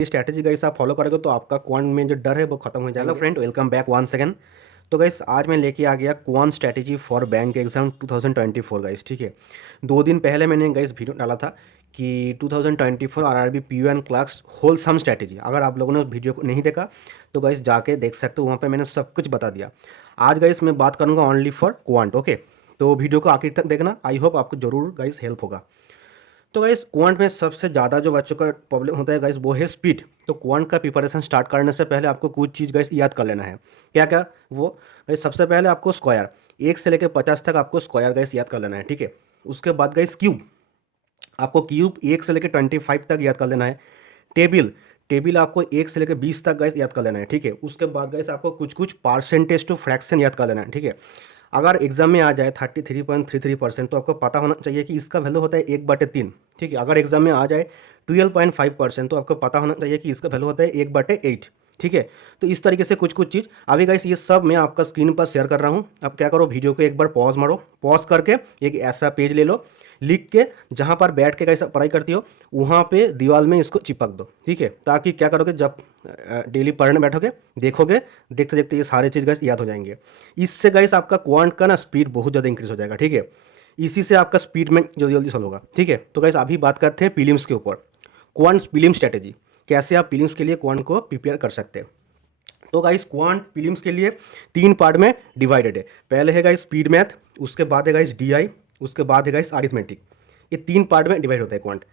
ये strategy guys आप follow करोगे तो आपका क्वांट में जो डर है वो खत्म हो जाएगा। Hello friend, welcome back one second. तो गाइस आज मैं लेके आ गया quant strategy for bank exam 2024 guys. ठीक है, 2 दिन पहले मैंने गाइस वीडियो डाला था कि 2024 RRB PO and clerks wholesome strategy. अगर आप लोगों ने उस वीडियो को नहीं देखा तो गाइस जाके देख सकते हो, वहाँ पे मैंने सब कुछ बता दिया। आज गाइस मैं बात करूँगा ओनली फॉर क्वांट। ओके, तो वीडियो को आखिर तक देखना, आई होप आपको जरूर गाइस हेल्प होगा। तो गाइस क्वांट में सबसे ज़्यादा जो बच्चों का प्रॉब्लम होता है गाइस वो है स्पीड। तो क्वांट का प्रिपरेशन स्टार्ट करने से पहले आपको कुछ चीज़ गाइस याद कर लेना है। क्या क्या वो गाइस, सबसे पहले आपको स्क्वायर 1 से लेकर 50 तक आपको स्क्वायर गाइस याद कर लेना है। ठीक है, उसके बाद गाइस क्यूब, आपको क्यूब 1 से लेकर 25 तक याद कर लेना है। टेबिल टेबिल आपको 1 से लेकर 20 तक गाइस याद कर लेना है। ठीक है, उसके बाद गाइस आपको कुछ कुछ परसेंटेज टू फ्रैक्शन याद कर लेना है। ठीक है, अगर एग्जाम में आ जाए 33.33% तो आपको पता होना चाहिए कि इसका वैल्यू होता है 1/3। ठीक है, अगर एग्जाम में आ जाए 12.5% तो आपको पता होना चाहिए कि इसका वैल्यू होता है 1/8। ठीक है, तो इस तरीके से कुछ कुछ चीज़ अभी गाइस ये सब मैं आपका स्क्रीन पर शेयर कर रहा हूँ। अब क्या करो, वीडियो को एक बार पॉज मारो, पॉज करके एक ऐसा पेज ले लो, लिख के जहाँ पर बैठ के गाइस पढ़ाई करती हो वहाँ पे दीवार में इसको चिपक दो। ठीक है, ताकि क्या करोगे, जब डेली पढ़ने बैठोगे देखोगे, देखते देखते ये सारे चीज़ गाइस याद हो जाएंगे। इससे गाइस आपका क्वांट का ना स्पीड बहुत ज़्यादा इंक्रीज हो जाएगा। ठीक है, इसी से आपका स्पीड में जल्दी जल्दी सॉल्व होगा। ठीक है, तो गाइस अभी बात करते हैं प्रीलिम्स के ऊपर, क्वांट प्रीलिम्स स्ट्रैटेजी, कैसे आप प्रीलिम्स के लिए क्वांट को प्रिपेयर कर सकते हैं। तो गाइस क्वांट प्रीलिम्स के लिए 3 पार्ट में डिवाइडेड है। पहले है गाइस स्पीड मैथ, उसके बाद है गाइस डीआई, उसके बाद है गाइस अरिथमेटिक। ये 3 पार्ट में डिवाइड होता है क्वांट।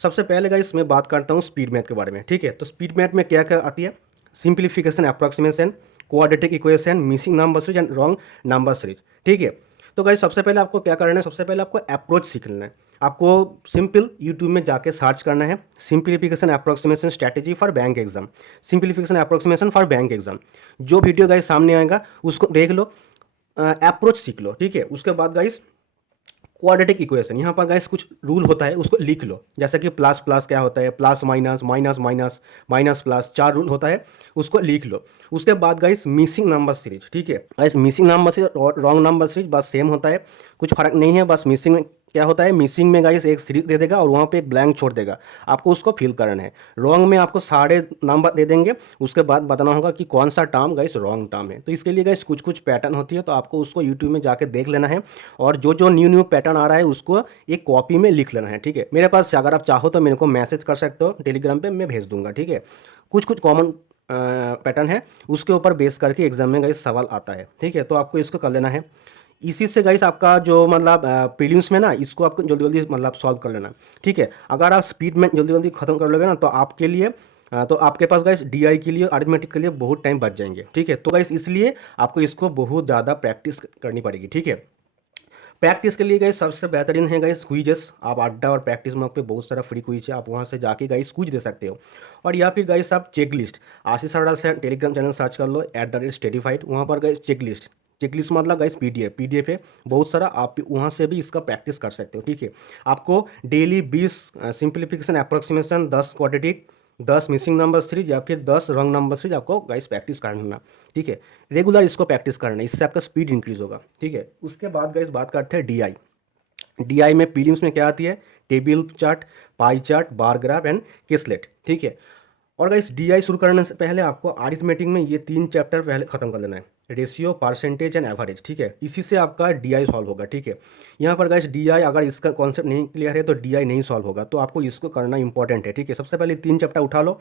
सबसे पहले गाइस मैं बात करता हूँ स्पीड मैथ के बारे में। ठीक है, तो स्पीड मैथ में क्या क्या आती है, simplification, approximation, quadratic equation, missing number series and wrong number series. ठीक है, तो गाइस सबसे पहले आपको क्या करना है, सबसे पहले आपको अप्रोच सीख लेना है। आपको सिंपल यूट्यूब में जाके सर्च करना है simplification approximation strategy for bank exam, simplification approximation for bank exam. जो वीडियो गाइस सामने आएगा उसको देख लो, अप्रोच सीख लो। ठीक है, उसके बाद गाइस क्वाड्रेटिक इक्वेशन, यहाँ पर गाइस कुछ रूल होता है उसको लिख लो, जैसे कि प्लस प्लस क्या होता है, plus minus, minus minus, minus plus, 4 rule होता है, उसको लिख लो। उसके बाद गाइस मिसिंग नंबर सीरीज। ठीक है, गाइस मिसिंग नंबर सीरीज और रॉन्ग नंबर सीरीज बस सेम होता है, कुछ फर्क नहीं है। बस मिसिंग में क्या होता है, मिसिंग में गाइस एक सीरीज दे देगा और वहाँ पे एक ब्लैंक छोड़ देगा, आपको उसको फिल करना है। रॉन्ग में आपको सारे नंबर दे देंगे, उसके बाद बताना होगा कि कौन सा टर्म गाइस रॉन्ग टर्म है। तो इसके लिए गाइस कुछ कुछ पैटर्न होती है, तो आपको उसको यूट्यूब में जाके देख लेना है, और जो जो न्यू न्यू पैटर्न आ रहा है उसको एक कॉपी में लिख लेना है। ठीक है, मेरे पास अगर आप चाहो तो मेरे को मैसेज कर सकते हो टेलीग्राम पे, मैं भेज दूंगा। ठीक है, कुछ कुछ कॉमन पैटर्न है, उसके ऊपर बेस करके एग्जाम में गाइस सवाल आता है। ठीक है, तो आपको इसको कर लेना है। इसी से गाइस आपका जो मतलब प्रीलिम्स में ना, इसको आपको जल्दी जल्दी मतलब सॉल्व कर लेना। ठीक है, अगर आप स्पीड में जल्दी जल्दी खत्म कर लोगे ना तो आपके लिए तो आपके पास गाइस डीआई के लिए, अरिथमेटिक के लिए बहुत टाइम बच जाएंगे। ठीक है, तो गाइस इसलिए आपको इसको बहुत ज़्यादा प्रैक्टिस करनी पड़ेगी। ठीक है, प्रैक्टिस के लिए गाइस सबसे बेहतरीन है गाइस क्विजेस। आप अड्डा और प्रैक्टिस में पे बहुत सारा फ्री क्विज है, आप वहाँ से जाके गाइस क्विज दे सकते हो। और या फिर गाइस आप चेक लिस्ट, आशीष अरोड़ा से टेलीग्राम चैनल सर्च कर लो @स्टडीफाइट, वहाँ पर guys check list, check list मतलब गाइस पीडीएफ है बहुत सारा, आप वहाँ से भी इसका प्रैक्टिस कर सकते हो। ठीक है, आपको daily 20 simplification approximation, 10 quadratic, 10 missing number series या फिर 10 रॉन्ग नंबर सीरीज आपको गाइस प्रैक्टिस करना। ठीक है, रेगुलर इसको प्रैक्टिस करना, इससे आपका स्पीड इंक्रीज होगा। ठीक है, उसके बाद गाइस बात करते हैं डीआई। डीआई में प्रीलिम्स में क्या आती है, table chart, pie chart, bar graph and caselet. ठीक है, और गाइस डीआई शुरू करने से पहले आपको अरिथमेटिक में ये 3 चैप्टर पहले खत्म कर लेना है, रेशियो, परसेंटेज एंड एवरेज। ठीक है, इसी से आपका डीआई सॉल्व होगा। ठीक है, यहाँ पर गाइस डीआई अगर इसका कॉन्सेप्ट नहीं क्लियर है तो डीआई नहीं सॉल्व होगा, तो आपको इसको करना इंपॉर्टेंट है। ठीक है, सबसे पहले 3 चैप्टर उठा लो,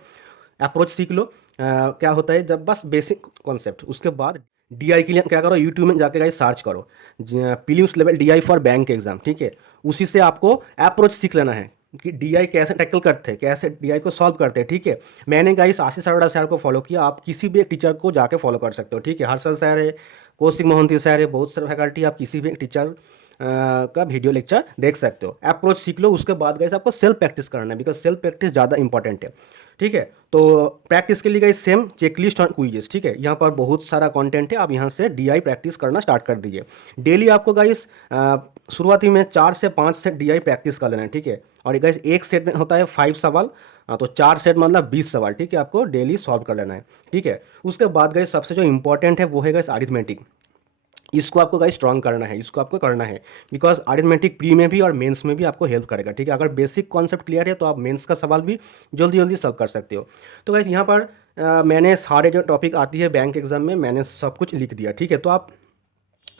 अप्रोच सीख लो, क्या होता है जब, बस बेसिक कॉन्सेप्ट। उसके बाद डीआई के लिए क्या करो, यूट्यूब में जाके गाइस सर्च करो prelims level DI for bank exam. ठीक है, उसी से आपको अप्रोच सीख लेना है कि डीआई कैसे टैकल करते हैं, कैसे डीआई को सॉल्व करते हैं। ठीक है, मैंने गाइस आशीष अरोड़ा सर को फॉलो किया, आप किसी भी एक टीचर को जाके फॉलो कर सकते हो। ठीक है, हर्षल सर है, कौशिक मोहंती सर है, बहुत सारे फैकल्टी, आप किसी भी एक टीचर का वीडियो लेक्चर देख सकते हो। अप्रोच सीख लो, उसके बाद गाइस आपको सेल्फ प्रैक्टिस करना है, बिकॉज सेल्फ प्रैक्टिस ज़्यादा इंपॉर्टेंट है। ठीक है, तो प्रैक्टिस के लिए गाइस सेम चेकलिस्ट और क्विजेस। ठीक है, यहाँ पर बहुत सारा कंटेंट है, आप यहाँ से डीआई प्रैक्टिस करना स्टार्ट कर दीजिए। डेली आपको गाइस शुरुआती में 4 से 5 सेट डीआई प्रैक्टिस कर लेना है। ठीक है, और गाइस एक सेट में होता है 5 सवाल, तो 4 सेट मतलब 20 सवाल। ठीक है, आपको डेली सॉल्व कर लेना है। ठीक है, उसके बाद गाइस सबसे जो इंपॉर्टेंट है वो है गाइस अरिथमेटिक। इसको आपको गाइस स्ट्रॉन्ग करना है, इसको आपको करना है, बिकॉज अरिथमेटिक प्री में भी और मेंस में भी आपको हेल्प करेगा, ठीक है। अगर बेसिक कॉन्सेप्ट क्लियर है तो आप मेंस का सवाल भी जल्दी जल्दी सॉल्व कर सकते हो। तो गाइस यहाँ पर मैंने सारे जो टॉपिक आती है बैंक एग्जाम में मैंने सब कुछ लिख दिया, ठीक है। तो आप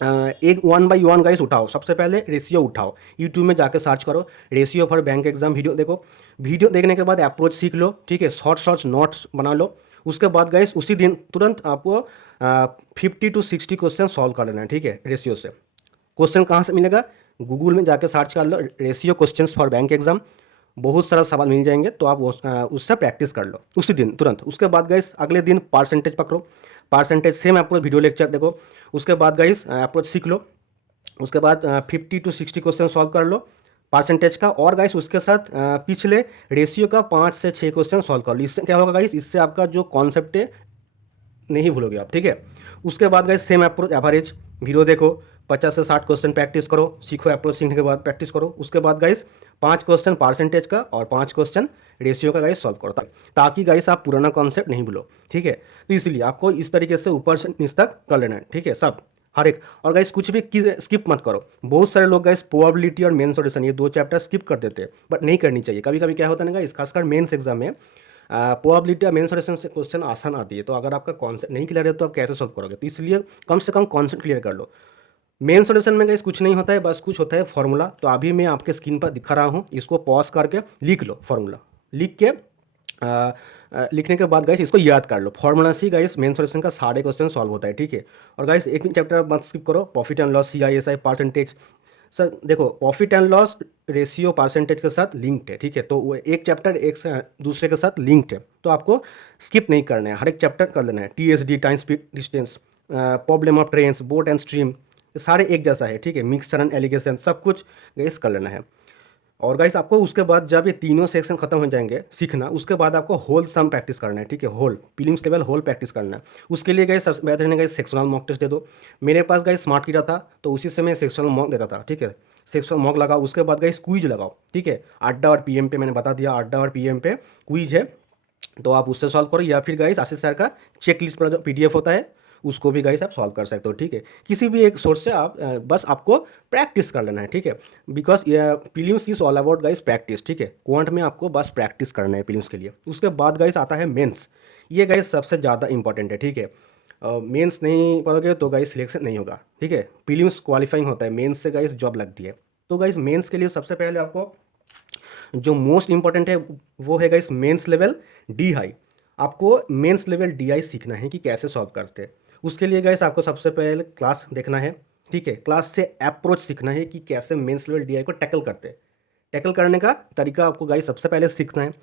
एक 1 बाई 1 गाइस उठाओ। सबसे पहले रेशियो उठाओ, यूट्यूब में जाके सर्च करो ratio for bank exam, video देखो। वीडियो देखने के बाद अप्रोच सीख लो, ठीक है। शॉर्ट शॉर्ट्स नोट्स बना लो। उसके बाद गाइस उसी दिन तुरंत आपको 50 to 60 क्वेश्चन सॉल्व कर लेना है, ठीक है, रेशियो से। क्वेश्चन कहाँ से मिलेगा? गूगल में जाके सर्च कर लो ratio questions for bank exam, बहुत सारा सवाल मिल जाएंगे। तो आप उससे प्रैक्टिस कर लो उसी दिन तुरंत। उसके बाद गाइस अगले दिन परसेंटेज पकड़ो, percentage same approach video lecture देखो। उसके बाद गाइस अप्रोच सीख लो। उसके बाद 50 to 60 क्वेश्चन सॉल्व कर लो परसेंटेज का। और गाइस उसके साथ पिछले रेशियो का 5 से 6 क्वेश्चन सॉल्व कर लो। इससे क्या होगा गाइस, इससे आपका जो कॉन्सेप्ट है नहीं भूलोगे आप, ठीक है। उसके बाद guys same approach average video देखो, 50 से 60 क्वेश्चन प्रैक्टिस करो, सीखो। अप्रोच सीखने के बाद प्रैक्टिस करो। उसके बाद गाइस 5 क्वेश्चन परसेंटेज का और 5 क्वेश्चन रेशियो का गाइस सॉल्व करो, ताकि गाइस आप पुराना कॉन्सेप्ट नहीं भूलो, ठीक है। तो इसलिए आपको इस तरीके से ऊपर से नीचे तक कर लेना है, ठीक है, सब हर एक। और गाइस कुछ भी स्किप मत करो। बहुत सारे लोग गाइस प्रोबेबिलिटी और मेन सॉल्यूशन ये 2 चैप्टर स्किप कर देते हैं, बट नहीं करनी चाहिए। कभी कभी क्या होता है ना गाइस, खासकर मेंस एग्जाम में प्रोबेबिलिटी और मेन सॉल्यूशन से क्वेश्चन आसान आती है। तो अगर आपका कॉन्सेप्ट नहीं क्लियर है तो आप कैसे सॉल्व करोगे? तो इसलिए कम से कम कॉन्सेप्ट क्लियर कर लो। मेन सॉल्यूशन में गाइस कुछ नहीं होता है, बस कुछ होता है फॉर्मूला। तो अभी मैं आपके स्क्रीन पर दिखा रहा हूँ, इसको पॉज करके लिख लो फॉर्मूला। लिख के लिखने के बाद गाइस इसको याद कर लो। फॉर्मूला से गाइस मेन सॉल्यूशन का सारे क्वेश्चन सॉल्व होता है, ठीक है। और गाइस एक भी चैप्टर मत स्किप करो। Profit and loss, CISI, percentage. Sir देखो, profit and loss ratio percentage के साथ लिंक्ड है, ठीक है। तो वो एक चैप्टर एक से दूसरे के साथ लिंक्ड है, तो आपको स्किप नहीं करना है, हर एक चैप्टर कर लेना है। TSD, time speed distance, problem of trains, boat and stream, ये सारे एक जैसा है, ठीक है। मिक्सचर एंड एलिगेशन, सब कुछ गाइस कर लेना है। और गाइस आपको उसके बाद जब ये तीनों सेक्शन खत्म हो जाएंगे सीखना, उसके बाद आपको होल सम प्रैक्टिस करना है, ठीक है। Whole prelims level whole practice करना है। उसके लिए गाइस सबसे बेहतर है गाइस सेक्शनल मॉक टेस्ट दे दो। मेरे पास गाइस स्मार्ट कीड़ा था, तो उसी से मैं सेक्शनल मॉक देता था, ठीक है। सेक्शनल मॉक लगाओ, उसके बाद गाइस क्विज लगाओ, ठीक है। अड्डा और PM पे मैंने बता दिया, अड्डा और PM पे क्विज है, तो आप उससे सॉल्व करो। या फिर गाइस आशीष सर का चेकलिस्ट पर जो PDF होता है उसको भी गाइस आप सॉल्व कर सकते हो, ठीक है। किसी भी एक सोर्स से आप बस आपको प्रैक्टिस कर लेना है, ठीक है। Because prelims is all about guys practice, ठीक है। क्वांट में आपको बस प्रैक्टिस करना है प्रीलिम्स के लिए। उसके बाद गाइस आता है मेंस। ये गाइस सबसे ज़्यादा इंपॉर्टेंट है, ठीक है। मेंस नहीं पढ़ोगे तो गाइस सिलेक्शन नहीं होगा, ठीक है। प्रीलिम्स क्वालिफाइंग होता है, मेंस से गाइस जॉब लगती है। तो गाइस मेंस के लिए सबसे पहले आपको जो मोस्ट इंपॉर्टेंट है वो है गाइस मेंस लेवल DI। आपको मेंस लेवल DI सीखना है कि कैसे सॉल्व करते हैं। उसके लिए गाइस आपको सबसे पहले क्लास देखना है, ठीक है। क्लास से अप्रोच सीखना है कि कैसे मेंस लेवल DI को टैकल करते हैं। टैकल करने का तरीका आपको गाइस सबसे पहले सीखना है।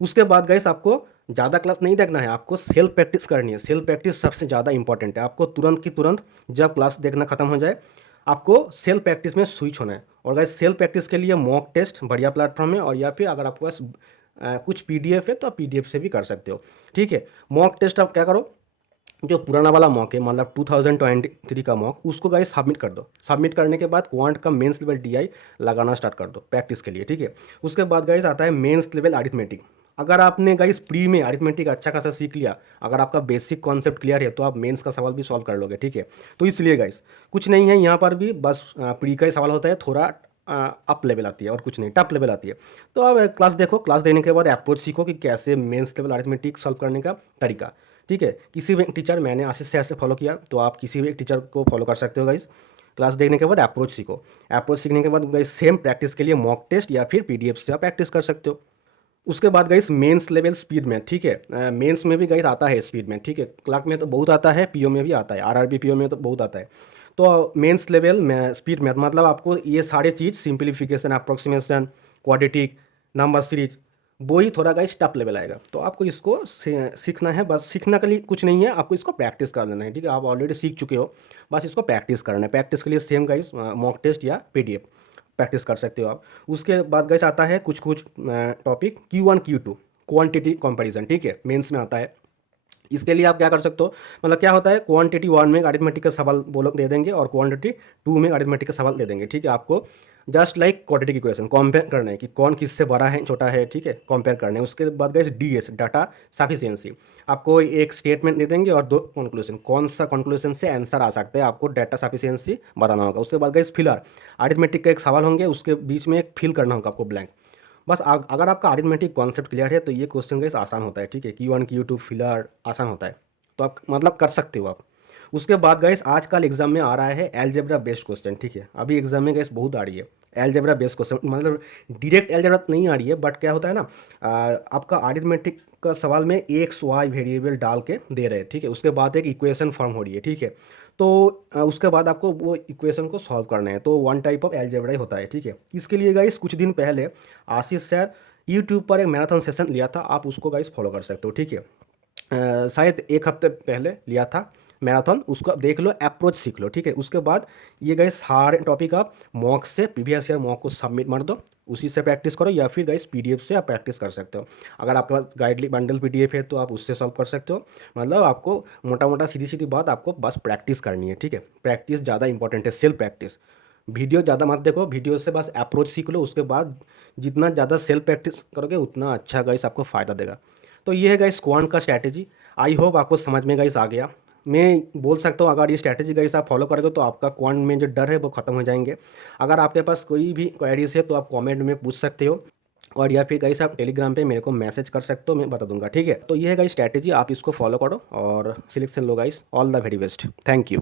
उसके बाद गाइस आपको ज़्यादा क्लास नहीं देखना है, आपको सेल्फ प्रैक्टिस करनी है। सेल्फ प्रैक्टिस सबसे ज़्यादा इंपॉर्टेंट है। आपको तुरंत की तुरंत जब क्लास देखना खत्म हो जाए आपको सेल्फ प्रैक्टिस में स्विच होना है। और गाइस सेल्फ प्रैक्टिस के लिए मॉक टेस्ट बढ़िया प्लेटफॉर्म है, और या फिर अगर आपके पास कुछ PDF है तो आप PDF से भी कर सकते हो, ठीक है। मॉक टेस्ट आप क्या करो, जो पुराना वाला मॉक है, मतलब 2023 का मॉक, उसको गाइस सबमिट कर दो। सबमिट करने के बाद क्वांट का मेंस लेवल DI लगाना स्टार्ट कर दो प्रैक्टिस के लिए, ठीक है। उसके बाद गाइस आता है मेंस लेवल अरिथमेटिक। अगर आपने गाइस प्री में अरिथमेटिक अच्छा खासा सीख लिया, अगर आपका बेसिक कॉन्सेप्ट क्लियर है, तो आप मेंस का सवाल भी सॉल्व कर लोगे, ठीक है। तो इसलिए गाइस कुछ नहीं है यहाँ पर भी, बस प्री का ही सवाल होता है, थोड़ा अप लेवल आती है और कुछ नहीं, टफ लेवल आती है। तो आप क्लास देखो, क्लास देने के बाद अप्रोच सीखो कि कैसे मेंस लेवल अरिथमेटिक सॉल्व करने का तरीका, ठीक है। किसी भी एक टीचर, मैंने आशीष सर से फॉलो किया, तो आप किसी भी एक टीचर को फॉलो कर सकते हो गाइस। क्लास देखने के बाद अप्रोच सीखो। अप्रोच सीखने के बाद गाइस सेम प्रैक्टिस के लिए मॉक टेस्ट या फिर PDF से आप प्रैक्टिस कर सकते हो। उसके बाद गाइस मेंस लेवल स्पीड में, ठीक है। मेंस में भी गाइस आता है स्पीड में, ठीक है। क्लर्क में तो बहुत आता है, PO में भी आता है, RRB PO में तो बहुत आता है। तो मेंस लेवल में स्पीड में मतलब आपको ये सारे चीज़ simplification, approximation, quadratic, number series, वो ही थोड़ा गाइस टफ लेवल आएगा। तो आपको इसको सीखना है। बस सीखने के लिए कुछ नहीं है, आपको इसको प्रैक्टिस कर लेना है, ठीक है। आप ऑलरेडी सीख चुके हो, बस इसको प्रैक्टिस करना है। प्रैक्टिस के लिए सेम गाइस मॉक टेस्ट या PDF प्रैक्टिस कर सकते हो आप। उसके बाद गाइस आता है कुछ कुछ topic Q1 Q2 quantity comparison, ठीक है, मेंस में आता है। इसके लिए आप क्या कर सकते हो, मतलब क्या होता है, क्वांटिटी 1 में अरिथमेटिक का सवाल वो लोग दे देंगे और क्वांटिटी 2 में अरिथमेटिक का सवाल दे देंगे, ठीक है। आपको just like quadratic equation compare करना है कि कौन किससे बड़ा है छोटा है, ठीक है, कंपेयर करना है। उसके बाद गाइस डीएस डाटा सफिशिएंसी, आपको एक स्टेटमेंट दे देंगे और दो कंक्लूजन, कौन सा कंक्लूजन से आंसर आ सकता है आपको डाटा सफिशिएंसी बताना होगा। उसके बाद गाइस फिलर, अरिथमेटिक का एक सवाल होंगे, उसके बीच में एक फिल करना होगा आपको ब्लैंक। बस अगर आपका अरिथमेटिक कॉन्सेप्ट क्लियर है तो ये क्वेश्चन गाइस आसान होता है, ठीक है, Q1 Q2 फिलर आसान होता है, तो आप मतलब कर सकते हो आप। उसके बाद गाइस आजकल एग्जाम में आ रहा है एलजेब्रा बेस्ड क्वेश्चन, ठीक है, अभी एग्जाम में गाइस बहुत आ रही है एलजेब्रा बेस्ड क्वेश्चन, मतलब डायरेक्ट एलजेब्रा नहीं आ रही है, बट क्या होता है ना, आपका अरिथमेटिक का सवाल में एक्स वाई वेरिएबल डाल के दे रहे हैं, ठीक है, उसके बाद एक इक्वेशन फॉर्म हो रही है, ठीक है, तो उसके बाद आपको वो इक्वेशन को सॉल्व करना है, तो वन टाइप ऑफ एलजेब्रा ही होता है, ठीक है। इसके लिए गाइस कुछ दिन पहले आशीष सर यूट्यूब पर एक मैराथन सेशन लिया था, आप उसको गाइस फॉलो कर सकते हो, ठीक है। शायद एक हफ्ते पहले लिया था मैराथन, उसको देख लो, अप्रोच सीख लो, ठीक है। उसके बाद ये गाइस सारे टॉपिक आप मॉक से प्रीवियस ईयर मॉक को सबमिट मार दो, उसी से प्रैक्टिस करो, या फिर गाइस पीडीएफ से आप प्रैक्टिस कर सकते हो। अगर आपके पास गाइडली बंडल पीडीएफ है तो आप उससे सॉल्व कर सकते हो। मतलब आपको मोटा मोटा सीधी सीधी बात, आपको बस प्रैक्टिस करनी है, ठीक है। प्रैक्टिस ज़्यादा इंपॉर्टेंट है, सेल्फ प्रैक्टिस। वीडियो ज़्यादा मत देखो, वीडियो से बस अप्रोच सीख लो, उसके बाद जितना ज़्यादा सेल्फ प्रैक्टिस करोगे उतना अच्छा गाइस आपको फ़ायदा देगा। तो ये है गाइस क्वांट का स्ट्रैटेजी। आई होप आपको समझ में गाइस आ गया। मैं बोल सकता हूँ अगर ये स्ट्रैटेजी गाइस आप फॉलो करोगे तो आपका क्वांट में जो डर है वो खत्म हो जाएंगे। अगर आपके पास कोई भी क्वेरीज है तो आप कमेंट में पूछ सकते हो, और या फिर गाइस आप टेलीग्राम पे मेरे को मैसेज कर सकते हो, मैं बता दूंगा, ठीक है। तो ये है गाइस स्ट्रैटेजी, आप इसको फॉलो करो और selection low guys. All the very best, thank you.